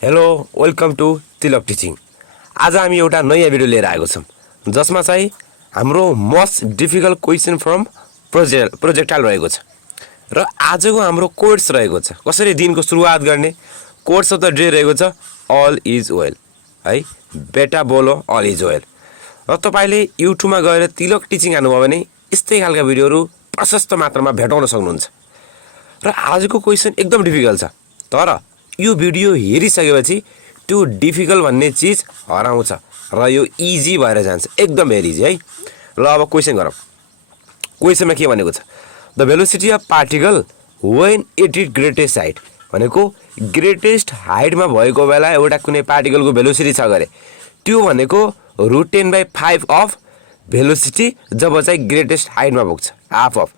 Hello welcome to Tilak teaching. आज हामी एउटा नयाँ भिडियो लिएर आएको छौँ जसमा चाहिँ हाम्रो most difficult question from projectile रहेको छ र आजको हाम्रो कोट्स रहेको छ। कसरी दिनको सुरुवात गर्ने कोट्स अफ द डे रहेको छ अल इज वेल है, बेटा बोलो अल इज वेल। र तपाईँले युट्युबमा गएर तिलक टिचिङ हाल्नुभयो भने यस्तै खालका भिडियोहरू प्रशस्त मात्रामा भेटाउन सक्नुहुन्छ। र आजको क्वेसन एकदम डिफिकल्ट छ, तर यो भिडियो हेरिसकेपछि त्यो डिफिकल्ट भन्ने चिज हराउँछ र यो इजी भएर जान्छ, एकदम भेरी इजी है। ल अब क्वेसन गरौँ। क्वेसनमा के भनेको छ, the velocity of particle when it is greatest height भनेको ग्रेटेस्ट हाइटमा भएको बेला एउटा कुनै पार्टिकलको भेलोसिटी छ गरे त्यो भनेको √10/5 अफ भेलोसिटी जब चाहिँ ग्रेटेस्ट हाइटमा पुग्छ हाफ अफ।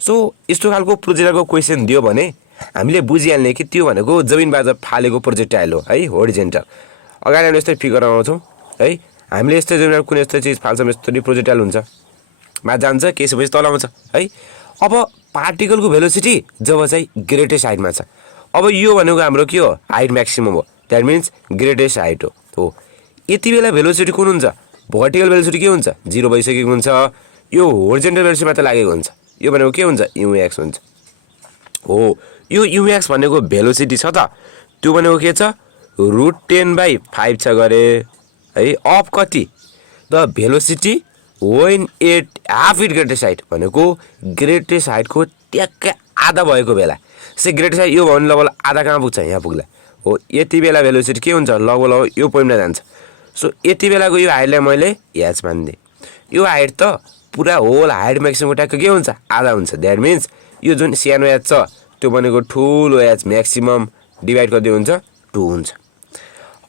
सो यस्तो खालको प्रोजेक्टको क्वेसन दियो भने हामीले बुझिहाल्ने कि त्यो भनेको जमिनबाट फालेको प्रोजेक्टाइल हो है, होरिजेन्टल। अगाडि हामीले यस्तै फिगर आउँछौँ है, हामीले यस्तै जमिनबाट कुनै यस्तो चिज फाल्छौँ, यस्तो प्रोजेक्टाइल हुन्छ, माथि जान्छ केही समयपछि तल आउँछ है। अब पार्टिकलको भेलोसिटी जब चाहिँ ग्रेटेस्ट हाइटमा छ, अब यो भनेको हाम्रो के हो, हाइट म्याक्सिमम हो, द्याट मिन्स ग्रेटेस्ट हाइट हो। यति बेला भेलोसिटी कुन हुन्छ, भर्टिकल भेलोसिटी के हुन्छ, 0 भइसकेको हुन्छ, यो होरिजेन्टल भेलोसिटी मात्र लागेको हुन्छ, यो भनेको के हुन्छ, यूएक्स हुन्छ हो। यो यूएक्स भनेको भेलोसिटी छ त, त्यो भनेको के छ, √10/5 छ गरे है, अफ कति, the velocity when at half it greatest height भनेको ग्रेटेस्ट हाइटको ट्याक्कै आधा भएको बेला। से ग्रेटेस्ट हाइट यो भन्नु लगभग आधा कहाँ पुग्छ, यहाँ पुग्ला हो। यति बेला भेलोसिटी के हुन्छ, लगभग यो पोइन्टमा जान्छ। सो यति बेलाको यो हाइटलाई मैले एच मानिदिएँ। यो हाइट त पुरा होल हाइट म्याक्सिमम ट्याक्कै के हुन्छ, आधा हुन्छ। द्याट मिन्स यो जुन सानो एच छ त्यो भनेको ठुलो एच म्याक्सिमम डिभाइड गर्दै हुन्छ 2 हुन्छ।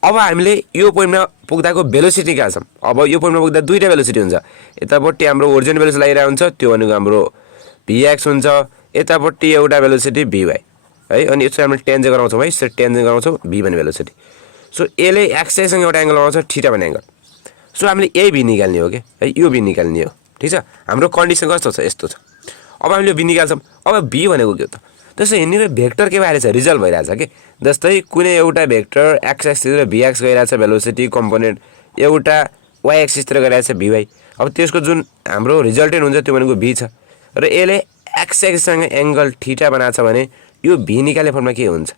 अब हामीले यो पोइन्टमा पुग्दाको भेलोसिटी कहाँ छ, अब यो पोइन्टमा पुग्दा दुईवटा भेलोसिटी हुन्छ। यतापट्टि हाम्रो ओरिजिनल भेलोसिटी लागिरहेको हुन्छ, त्यो भनेको हाम्रो भीएक्स हुन्छ, यतापट्टि एउटा भेलोसिटी भीवाई है। अनि यसो हामीले टेन्जेन्ट गराउँछौँ है, यसरी टेन्जेन्ट गराउँछौँ भी भन्ने भेलोसिटी। सो यसले एक्ससँग एउटा एङ्गल लगाउँछ थीटा भन्ने एङ्गल। सो हामीले यही भी निकाल्ने हो कि है, यो भी निकाल्ने हो, ठिक छ। हाम्रो कन्डिसन कस्तो छ, यस्तो छ। अब हामीले भी निकाल्छौँ। अब भी भनेको के हो त, जस्तै यहाँनिर भेक्टर के भइरहेछ, रिजल्ट भइरहेछ कि जस्तै कुनै एउटा भेक्टर एक्स एक्सिसतिर भीएक्स गइरहेछ भेलोसिटी कम्पोनेन्ट, एउटा वाइ एक्सिसतिर गइरहेछ भीवाई। अब त्यसको जुन हाम्रो रिजल्टेन्ट हुन्छ त्यो भनेको भी छ, र यसले एक्स एक्सिससँग एङ्गल थीटा बनाएको छ भने यो भी निकाल्ने फर्ममा के हुन्छ,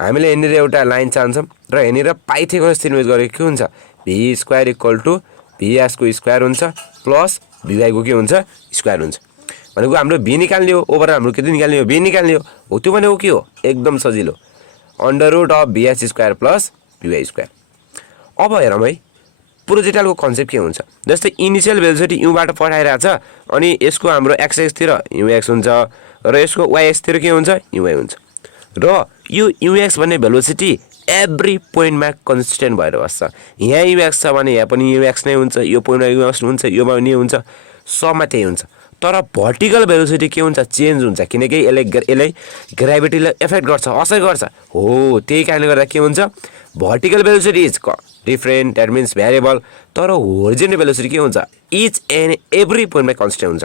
हामीले यहाँनिर एउटा लाइन चाहन्छौँ र यहाँनिर पाइथागोरस थ्योरम गरेको के हुन्छ, भी स्क्वायर इक्वल टु भीएक्सको स्क्वायर हुन्छ प्लस भीवाईको के हुन्छ, स्क्वायर हुन्छ। भनेको हाम्रो भी निकाल्ने हो, ओभर हाम्रो के निकाल्ने हो, भी निकाल्ने हो। त्यो भनेको के हो, एकदम सजिलो, √of भीएक्स स्क्वायर प्लस भीवाई स्क्वायर। अब हेरौँ है प्रोजेक्टाइलको कन्सेप्ट के हुन्छ। जस्तै इनिसियल भेलोसिटी युबाट पठाइरहेछ, अनि यसको हाम्रो एक्स एक्सतिर यूएक्स हुन्छ र यसको वाइ एक्सतिर के हुन्छ, यूवाई हुन्छ। र यो यूएक्स भन्ने भेलोसिटी एभ्री पोइन्टमा कन्सिस्टेन्ट भएर बस्छ। यहाँ यूएक्स छ भने यहाँ पनि यूएक्स नै हुन्छ, यो पोइन्टमा यूएक्स हुन्छ, यो पनि हुन्छ, सबमा त्यही हुन्छ। तर भर्टिकल भेलोसिटी के हुन्छ, चेन्ज हुन्छ, किनकि यसले ग्राभिटीलाई एफेक्ट गर्छ, असर गर्छ हो। त्यही कारणले गर्दा के हुन्छ, vertical velocity is different, that means variable, तर होरिजेन्टल भेलोसिटी के हुन्छ, इच एन्ड एभ्री पोइन्टमा कन्सटेन्ट हुन्छ।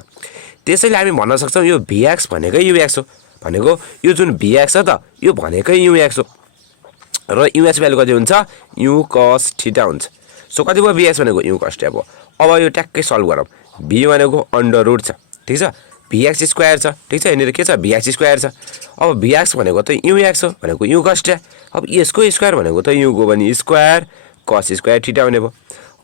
त्यसैले हामी भन्न सक्छौँ यो भीएक्स भनेकै यूएक्स हो, भनेको यो जुन भीएक्स छ त यो भनेकै यूएक्स हो, र यूएक्स भ्यालु कति हुन्छ, यू कस थीटा हुन्छ। सो कति भयो, भीएक्स भनेको यू कस थीटा भयो। अब यो ट्याक्कै सल्भ गरौँ। भी भनेको √, छ ठिक छ, भीएक्स स्क्वायर छ, ठिक छ, यहाँनिर के छ, भीएक्स स्क्वायर छ। अब भीएक्स भनेको त यूएक्स हो, भनेको यू कस थीटा। अब यसको स्क्वायर भनेको त युको पनि स्क्वायर कस स्क्वायर थीटा हुने भयो।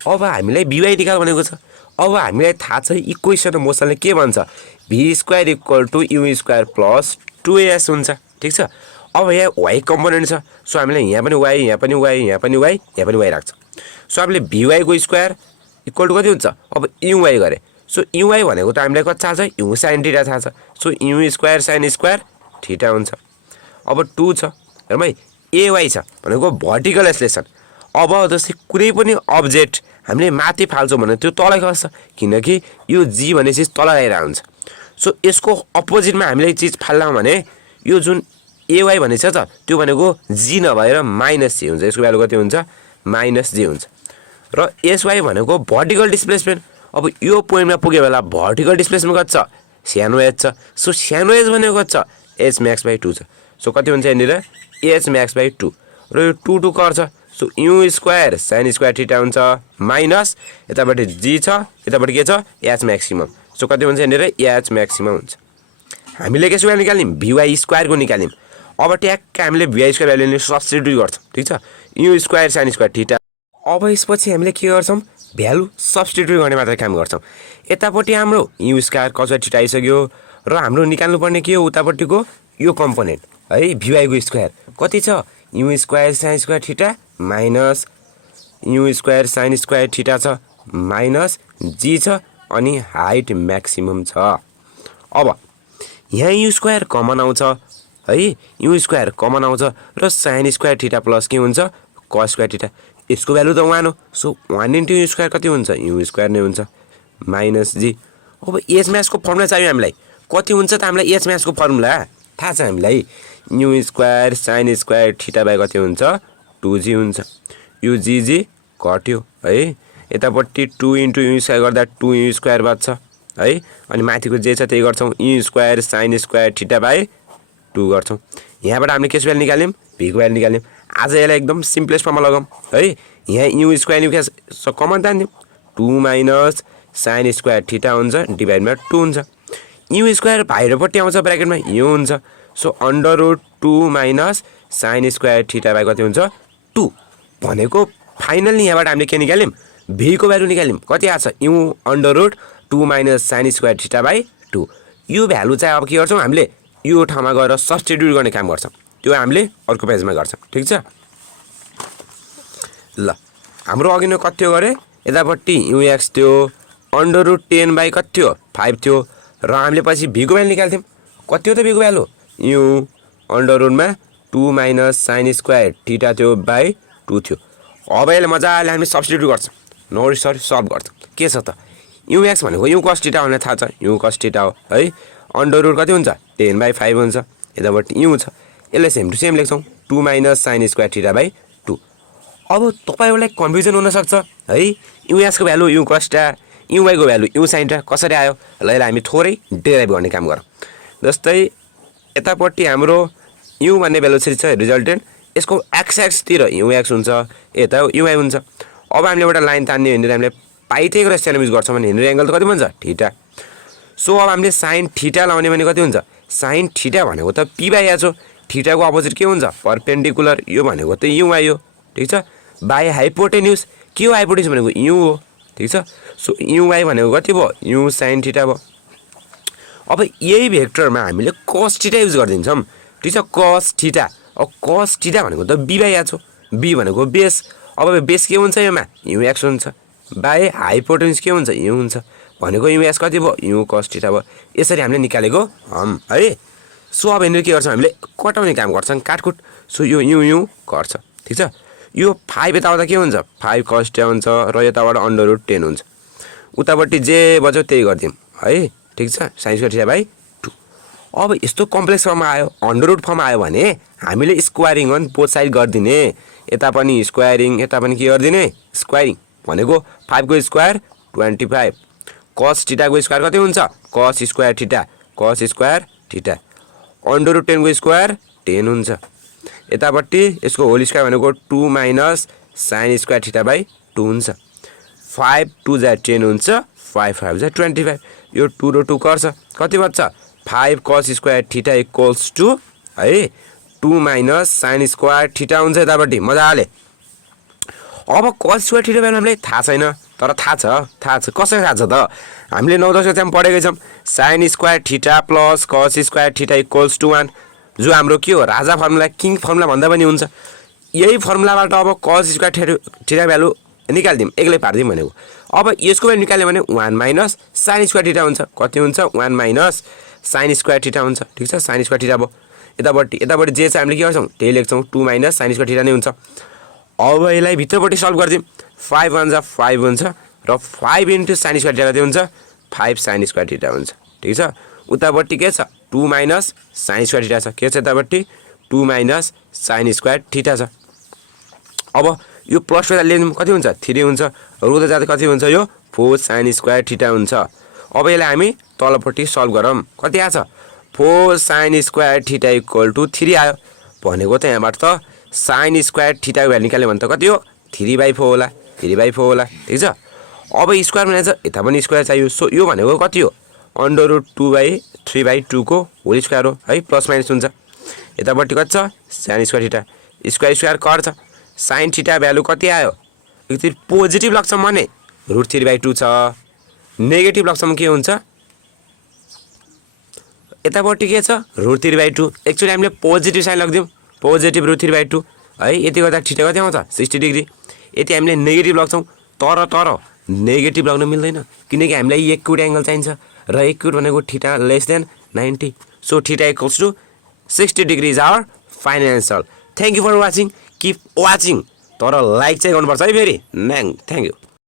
अब हामीलाई भीवाई निकाल भनेको छ। अब हामीलाई थाहा छ इक्वेसन मोसनले के भन्छ, v square equal to u square plus 2as हुन्छ, ठिक छ। अब यहाँ वाइ कम्पोनेन्ट छ, सो हामीले यहाँ पनि वाइ, यहाँ पनि वाइ, यहाँ पनि वाइ, यहाँ पनि वाइ राख्छ। सो हामीले भीवाईको स्क्वायर इक्वल टु कति हुन्छ, अब युवाई गरे। सो युवाई भनेको त हामीलाई कति थाहा छ, यु साइन थीटा थाहा छ। So u square sine square theta हुन्छ। अब 2 छ, हेरौँ है, एवाई छ भनेको भर्टिकल एक्सलेसन। अब जस्तै कुनै पनि अब्जेक्ट हामीले माथि फाल्छौँ भने त्यो तलै खस्छ, किनकि यो जी भन्ने चिज तल आइरहेको हुन्छ। सो यसको अपोजिटमा हामीले चिज फाल्यौँ भने यो जुन एवाई भन्ने छ त त्यो भनेको जी नभएर -जी हुन्छ, यसको भ्यालु कति हुन्छ, -जी हुन्छ। र एसवाई भनेको भर्टिकल डिस्प्लेसमेन्ट। अब यो पोइन्टमा पुग्यो बेला भर्टिकल डिस्प्लेसमेन्ट कति छ, सानो एच छ। सो सानो एच भनेको कति छ, h max/2 छ। सो कति हुन्छ यहाँनिर, h max/2। र यो 2 2 कर्छ so u square sine square theta हुन्छ माइनस यतापट्टि जी छ यतापट्टि के छ एच म्याक्सिमम सो कति हुन्छ यहाँनिर एच म्याक्सिमम हुन्छ हामीले के स्क्वायर निकाल्यौँ भिवाई स्क्वायरको निकाल्यौँ अब ट्याक्क हामीले भिवाई स्क्वायर भ्यालु सब्स्टिट्युट गर्छौँ ठिक छ you square sine square theta अब यसपछि हामीले के गर्छौँ भ्यालु सब्स्टिट्युट गर्ने मात्र काम गर्छौँ यतापट्टि हाम्रो यु स्क्वायर कस थीटा आइसक्यो र हाम्रो निकाल्नुपर्ने के हो उतापट्टिको यो कम्पोनेन्ट है भिवाईको स्क्वायर कति छ you square sine square theta minus you square sine square theta छ माइनस जी छ अनि हाइट म्याक्सिमम छ अब यहाँ यु स्क्वायर कमन आउँछ है यु स्क्वायर कमन आउँछ र साइन स्क्वायर थीटा प्लस के हुन्छ कस स्क्वायर थीटा यसको भ्यालु त 1 हो सो 1 इन्टु यु स्क्वायर कति हुन्छ यु स्क्वायर नै हुन्छ माइनस जी अब एच म्याथ्सको फर्मुला चाहियो हामीलाई कति हुन्छ त हामीलाई एच म्याथ्सको फर्मुला थाहा छ हामीलाई you square sine square theta by कति हुन्छ 2g हुन्छ यु जी कट्यो है यतापट्टि 2 इन्टु यु स्क्वायर गर्दा 2 यु स्क्वायर बच्छ है अनि माथिको जे छ त्यही गर्छौँ you square sine square theta by 2 गर्छौँ यहाँबाट हामीले के भ्यालु निकाल्यौँ भीको भ्यालु निकाल्यौँ आज यसलाई एकदम सिम्पलेस्ट फर्ममा लगाऊँ है यहाँ यु स्क्वायर यु कमन तान्यौँ 2 माइनस साइन स्क्वायर थीटा हुन्छ डिभाइडमा 2 हुन्छ यु स्क्वायर बाहिरपट्टि आउँछ ब्र्याकेटमा यो हुन्छ so under root 2 minus sine square theta by कति हुन्छ 2 भनेको फाइनल्ली यहाँबाट हामीले के निकाल्यौँ भीको भ्यालु निकाल्यौँ कति आएको छ u under root 2 minus sine square theta by 2 यो भ्यालु चाहिँ अब के गर्छौँ हामीले यो ठाउँमा गएर सब्स्टिट्युट गर्ने काम गर्छौँ त्यो हामीले अर्को पेजमा गर्छौँ ठिक छ ल हाम्रो अघि नै कति थियो गरे यतापट्टि युएक्स थियो अन्डर रुट 10 बाई कति थियो 5 थियो र हामीले पछि भीको भ्यालु निकाल्थ्यौँ कति हो त भीको भ्यालु यु अन्डर रुटमा 2 माइनस साइन स्क्वायर थीटा थियो बाई 2 थियो अब यसले मजाले हामी सब्स्टिट्युट गर्छौँ नोट सरी सल्भ गर्छौँ के छ त युएक्स भनेको यु कस थीटा भन्ने थाहा छ यु कस थीटा हो है अन्डर रुट कति हुन्छ 10 बाई 5 हुन्छ यतापट्टि यु छ यसलाई सेम टु सेम लेख्छौँ 2 minus sine square theta by 2 अब तपाईँहरूलाई कन्फ्युजन हुनसक्छ है युएक्सको भ्यालु यु कस्टा युवाईको भ्यालु यु साइन्टा कसरी आयो ल यसलाई हामी थोरै डेराइभ गर्ने काम गरौँ जस्तै यतापट्टि हाम्रो यु भन्ने भ्यालु छ रिजल्टेन्ट यसको एक्स एक्सतिर युएक्स हुन्छ यता युआई हुन्छ अब हामीले एउटा लाइन तान्ने भनेर हामीले पाइथेको रेसियोन युज गर्छौँ भने हेनरी एङ्गल त कति भन्छ थीटा सो अब हामीले साइन थीटा लाउने भने कति हुन्छ साइन थीटा भनेको त पी बाई एच हो थीटाको अपोजिट के हुन्छ परपेन्डिकुलर यो भनेको त युआई हो ठिक छ बाई हाइपोटेन्युज के हो हाइपोटेन्युज भनेको यु हो ठिक छ सो युआई भनेको कति भयो यु साइन थीटा भयो अब यही भेक्टरमा हामीले कस थीटा युज गरिदिन्छौँ ठिक छ कस थीटा अब कस थीटा भनेको त बी बाई एच हो बी भनेको बेस अब बेस के हुन्छ योमा युएक्स हुन्छ बाई हाइपोटेन्युज के हुन्छ यु हुन्छ भनेको युएक्स कति भयो यु कस थीटा भयो यसरी हामीले निकालेको है सो अब यहाँनिर के गर्छौँ हामीले कटाउने काम गर्छौँ काटकुट सो यो यु गर्छ ठिक छ यो 5 यताबाट के हुन्छ 5 कस थीटा हुन्छ र यताबाट अन्डर रुट 10 हुन्छ उतापट्टि जे बज्यो त्यही गरिदिउँ है ठिक छ साइन स्क्वायर थीटा बाई 2 अब यस्तो कम्प्लेक्स फर्ममा आयो अन्डर रुट फर्ममा आयो भने हामीले स्क्वायरिङ अन बोथ साइड गरिदिने यता पनि स्क्वायरिङ यता पनि के गरिदिने स्क्वायरिङ भनेको 5 को स्क्वायर 25 कस थीटाको स्क्वायर कति हुन्छ कस स्क्वायर थीटा अन्डर रुट 10 को स्क्वायर 10 हुन्छ यतापट्टि यसको होल स्क्वायर भनेको 2 minus sine square theta by 2 हुन्छ 5 2 जा 10 हुन्छ 5 5 जा 25 यो 2 र 2 कर्छ कति बच्छ 5 कस स्क्वायर थीटा इक्वल्स टु है 2 माइनस साइन स्क्वायर थीटा हुन्छ यतापट्टि मजाले अब कस स्क्वायर थीटा भ्यालु हामीलाई थाहा छैन तर थाहा छ कसरी थाहा छ त हामीले 9-10 कक्षामा पढेकै छौँ sine square theta plus cos square theta equals to 1 जो हाम्रो के हो राजा फर्मुला किङ फर्मुला भन्दा पनि हुन्छ यही फर्मुलाबाट अब कस स्क्वायर थीटा भ्यालु निकाल्दिउँ एक्लै पार्दिउँ भनेको अब यसको भ्यालु निकाल्यो भने 1 माइनस साइन स्क्वायर थीटा हुन्छ कति हुन्छ 1 माइनस साइन स्क्वायर थीटा हुन्छ ठिक छ साइन स्क्वायर थीटा भयो यतापट्टि जे छ हामीले के गर्छौँ त्यही लेख्छौँ 2 माइनस साइन स्क्वायर थीटा नै हुन्छ अब यसलाई भित्रपट्टि सल्भ गरिदिउँ 5 1 जा 5 हुन्छ र 5 इन्टु साइन स्क्वायर थीटा कति हुन्छ 5 साइन स्क्वायर थीटा हुन्छ ठिक छ उतापट्टि के छ 2 माइनस साइन स्क्वायर थीटा छ के छ यतापट्टि 2 माइनस साइन स्क्वायर थीटा छ अब यो प्लस वेला लेख्नु कति हुन्छ 3 हुन्छ रुँदा जाँदा कति हुन्छ यो 4 साइन स्क्वायर थीटा हुन्छ अब यसलाई हामी तलपट्टि सल्भ गरौँ कति आछ 4 sine square theta equal to 3 आयो भनेको त यहाँबाट त साइन स्क्वायर थीटाको भ्यालु निकाल्यो भने त कति हो 3/4 होला 3/4 होला ठिक छ। अब स्क्वायर भनेको छ यता पनि स्क्वायर चाहियो। सो यो भनेको कति हो √2/3/2 को होल स्क्वायर हो है, प्लस माइनस हुन्छ। यतापट्टि कति छ sign square theta, square square cut छ। साइन थीटा भ्यालु कति आयो एकचोटि पोजिटिभ लक्षम भने √3/2 छ, नेगेटिभ लक्षम के हुन्छ यतापट्टि के छ √3/2। एक्चुअली हामीले पोजिटिभ साइन लगिदिउँ पोजिटिभ √3/2 है, यति गर्दा थीटा कति आउँछ 60 डिग्री। यति हामीले नेगेटिभ लग्छौँ तर नेगेटिभ लाग्न मिल्दैन किनकि हामीलाई एक्युट एङ्गल चाहिन्छ र एक्युट भनेको theta less than 90। So theta equals to 60 degree is our final answer. Thank you for watching, keep watching, तर लाइक चाहिँ गर्नुपर्छ है फेरि। Thank you.